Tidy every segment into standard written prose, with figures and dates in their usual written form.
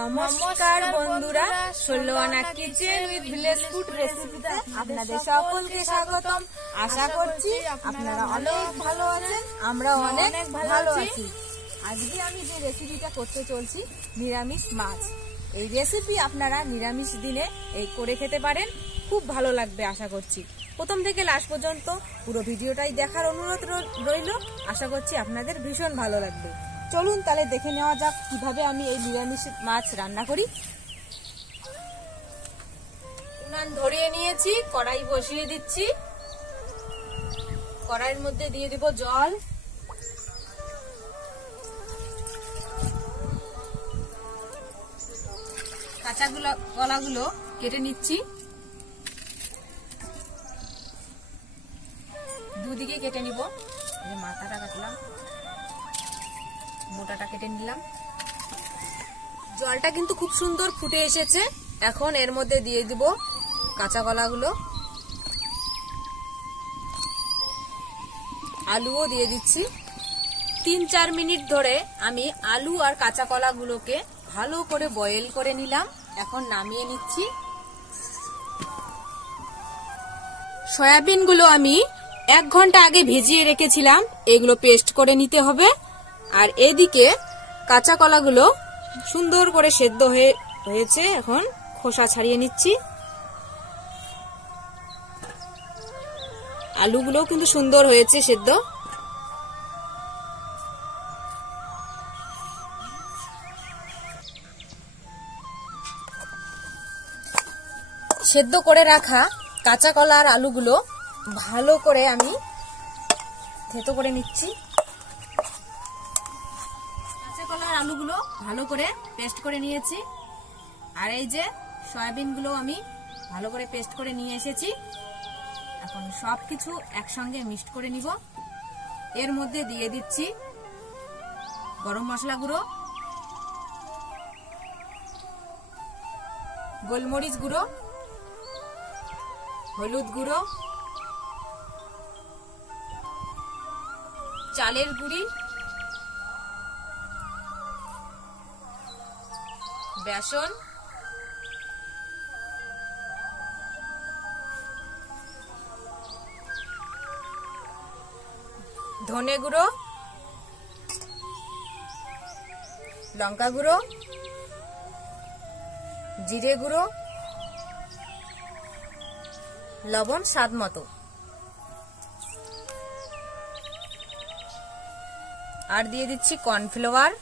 নমস্কার বন্ধুরা, 16 আনা কিচেন উইথ ভিলেজ ফুড রেসিপিতে আপনাদের সকলকে স্বাগতম। আশা করছি আপনারা অনেক ভালো আছেন, আমরা অনেক ভালো আছি। আজকে আমি যে রেসিপিটা করতে চলছি, নিরামিষ মাছ। এই রেসিপি আপনারা নিরামিষ দিনে এই করে খেতে পারেন, খুব ভালো লাগবে আশা করছি। প্রথম থেকে লাস্ট পর্যন্ত পুরো ভিডিওটাই দেখার অনুরোধ রইল। আশা করছি আপনাদের ভীষণ ভালো লাগবে। চলুন তাহলে দেখে নেওয়া যাক কিভাবে আমি এই নিরামিষ মাছ রান্না করি। উনান ধরিয়ে নিয়েছি, কড়াই বসিয়ে দিচ্ছি। কড়াইয়ের মধ্যে দিয়ে দেব জল। কাঁচা কলাগুলো কেটে নিচ্ছি, দুদিকে কেটে নিব। মাথাটা কাটলাম, মোটাটা কেটে নিলাম। জলটা কিন্তু খুব সুন্দর ফুটে এসেছে। এখন এর মধ্যে দিয়ে দিব কাঁচা কলাগুলো, আলুও দিয়ে দিচ্ছি। 3-4 মিনিট ধরে আমি আলু আর কাঁচা কলাগুলোকে ভালো করে বয়েল করে নিলাম। এখন নামিয়ে নিচ্ছি। সয়াবিনগুলো আমি 1 ঘন্টা আগে ভিজিয়ে রেখেছিলাম, এগুলো পেস্ট করে নিতে হবে। আর এদিকে কাঁচা কলাগুলো সুন্দর করে সেদ্ধ হয়েছে, এখন খোসা ছাড়িয়ে নিচ্ছি। আলুগুলো কিন্তু সুন্দর হয়েছে সেদ্ধ। সেদ্ধ করে রাখা কাঁচা কলা আর আলুগুলো ভালো করে আমি থেতো করে নিচ্ছি। কাঁচা কলা আর আলুগুলো ভালো করে পেস্ট করে নিয়েছি। আর এই যে সয়াবিনগুলো আমি ভালো করে পেস্ট করে নিয়ে এসেছি। এখন সবকিছু একসঙ্গে মিক্সড করে নিব। এর মধ্যে দিয়ে দিচ্ছি গরম মশলা গুঁড়ো, গোলমরিচ গুঁড়ো, হলুদ গুঁড়ো, চালের গুঁড়ি, বেসন, ধনে গুঁড়ো, লঙ্কা গুঁড়ো, জিরে গুঁড়ো, লবণ স্বাদ মতো। আর দিয়ে দিচ্ছি কর্নফ্লাওয়ার।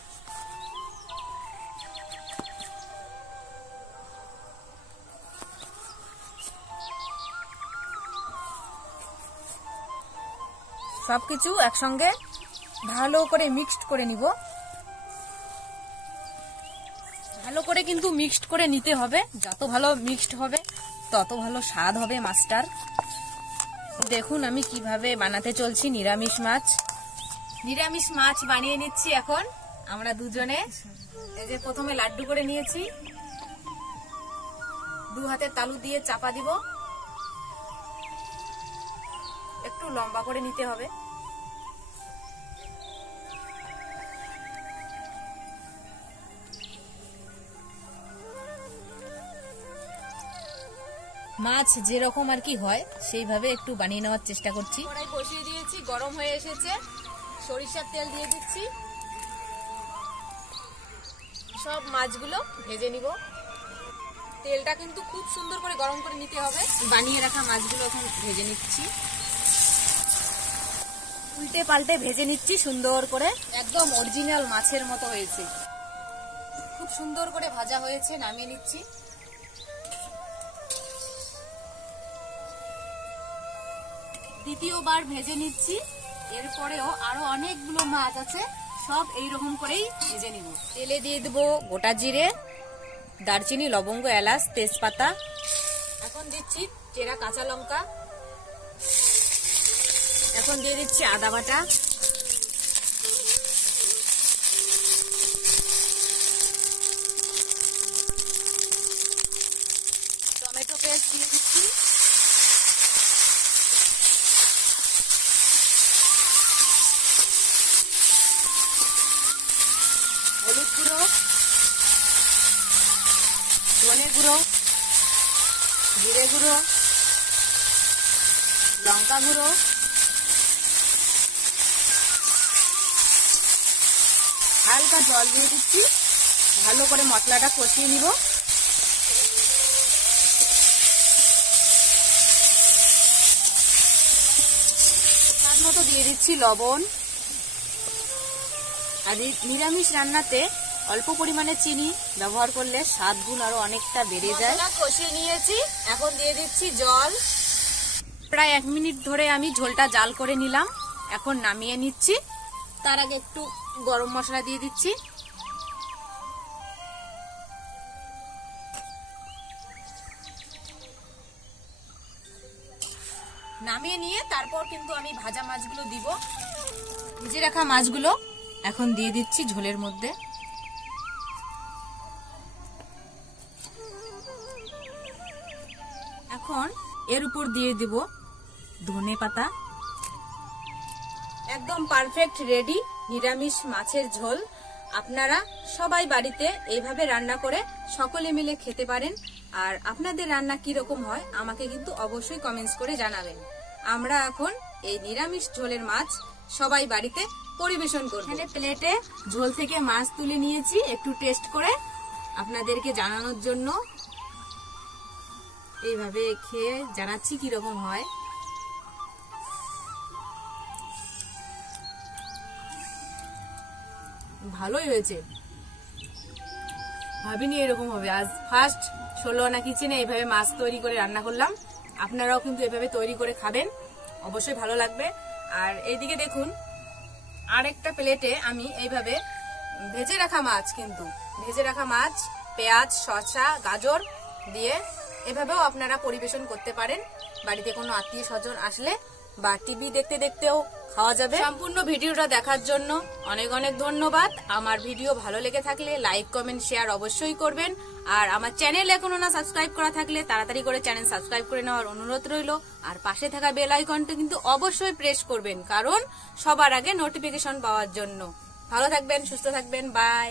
সবকিছু একসঙ্গে ভালো করে মিক্সড করে নিব। ভালো করে কিন্তু মিক্সড করে নিতে হবে, যত ভালো মিক্সড হবে তত ভালো স্বাদ হবে মাছটার। দেখুন আমি কিভাবে বানাতে চলছি নিরামিষ মাছ। নিরামিষ মাছ বানিয়ে নিচ্ছি এখন আমরা দুজনে। এই যে প্রথমে লাড্ডু করে নিয়েছি, 2 হাতের তালু দিয়ে চাপা দিব। একটু লম্বা করে নিতে হবে। মাছ যেরকম আর কি হয় সেইভাবে একটু বানিয়ে নেওয়ার চেষ্টা করছি। কড়াই বসিয়ে দিয়েছি, গরম হয়ে এসেছে। সরিষার তেল দিয়ে দিচ্ছি। সব মাছগুলো ভেজে নিব। তেলটা কিন্তু খুব সুন্দর করে গরম করে নিতে হবে। বানিয়ে রাখা মাছগুলো এখন ভেজে নিচ্ছি। উল্টে পাল্টে ভেজে নিচ্ছি সুন্দর করে, একদম অরিজিনাল মাছের মতো হয়েছে। খুব সুন্দর করে ভাজা হয়েছে, নামিয়ে নিচ্ছি। দ্বিতীয়বার ভেজে নিচ্ছি। এরপরেও আরো অনেকগুলো মাছ আছে, সব এইরকম করেই ভেজে নিব। তেলে দিয়ে দেবো গোটা জিরে, দারচিনি, লবঙ্গ, এলাচ, তেজপাতা। এখন দিচ্ছি চেরা কাঁচা লঙ্কা। এখন দিয়ে দিচ্ছি আদা বাটা, টমেটো পেস্ট দিয়ে দিচ্ছি, হলুদ গুঁড়ো, গুঁড়ো, লঙ্কা গুঁড়ো, হালকা জল দিয়ে দিচ্ছি। ভালো করে মশলাটা কষিয়ে নিব। স্বাদ মতো দিয়ে দিচ্ছি লবণ। আর নিরামিষ রান্নাতে অল্প পরিমাণে চিনি ব্যবহার করলে স্বাদ গুণ আরো অনেকটা বেড়ে যায়। কষিয়ে নিয়েছি, এখন দিয়ে দিচ্ছি জল। প্রায় 1 মিনিট ধরে আমি ঝোলটা জাল করে নিলাম, এখন নামিয়ে নিচ্ছি। তার আগে একটু গরম মশলা দিয়ে দিচ্ছি। নামিয়ে নিয়ে তারপর কিন্তু আমি ভাজা মাছগুলো দিব। ভেজে রাখা মাছগুলো এখন দিয়ে দিচ্ছি ঝোলের মধ্যে। এখন এর উপর দিয়ে দিব ধনেপাতা। একদম পারফেক্ট রেডি নিরামিষ মাছের ঝোল। আপনারা সবাই বাড়িতে এইভাবে রান্না করে সকলে মিলে খেতে পারেন। আর আপনাদের রান্না কিরকম হয় আমাকে কিন্তু অবশ্যই কমেন্টস করে জানাবেন। আমরা এখন এই নিরামিষ ঝোলের মাছ সবাই বাড়িতে পরিবেশন করব। এখানে প্লেটে ঝোল থেকে মাছ তুলে নিয়েছি একটু টেস্ট করে আপনাদেরকে জানানোর জন্য। এইভাবে খেয়ে জানাচ্ছি কিরকম হয়। ভালোই হয়েছে, ভাবিনি এরকম হবে। আজ ফার্স্ট ষোলো আনা কিচেনে এইভাবে মাছ তৈরি করে রান্না করলাম। আপনারাও কিন্তু এভাবে তৈরি করে খাবেন, অবশ্যই ভালো লাগবে। আর এইদিকে দেখুন আরেকটা প্লেটে আমি এইভাবে ভেজে রাখা মাছ, কিন্তু ভেজে রাখা মাছ, পেঁয়াজ, শসা, গাজর দিয়ে এভাবেও আপনারা পরিবেশন করতে পারেন। বাড়িতে কোনো আত্মীয় স্বজন আসলে বা টিভি দেখতে দেখতেও খাওয়া যাবে। সম্পূর্ণ ভিডিওটা দেখার জন্য অনেক অনেক ধন্যবাদ। আমার ভিডিও ভালো লেগে থাকলে লাইক, কমেন্ট, শেয়ার অবশ্যই করবেন। আর আমার চ্যানেল এখনো না সাবস্ক্রাইব করা থাকলে তাড়াতাড়ি করে চ্যানেল সাবস্ক্রাইব করে নেওয়ার অনুরোধ রইল। আর পাশে থাকা বেল আইকনটা কিন্তু অবশ্যই প্রেস করবেন, কারণ সবার আগে নোটিফিকেশন পাওয়ার জন্য। ভালো থাকবেন, সুস্থ থাকবেন, বাই।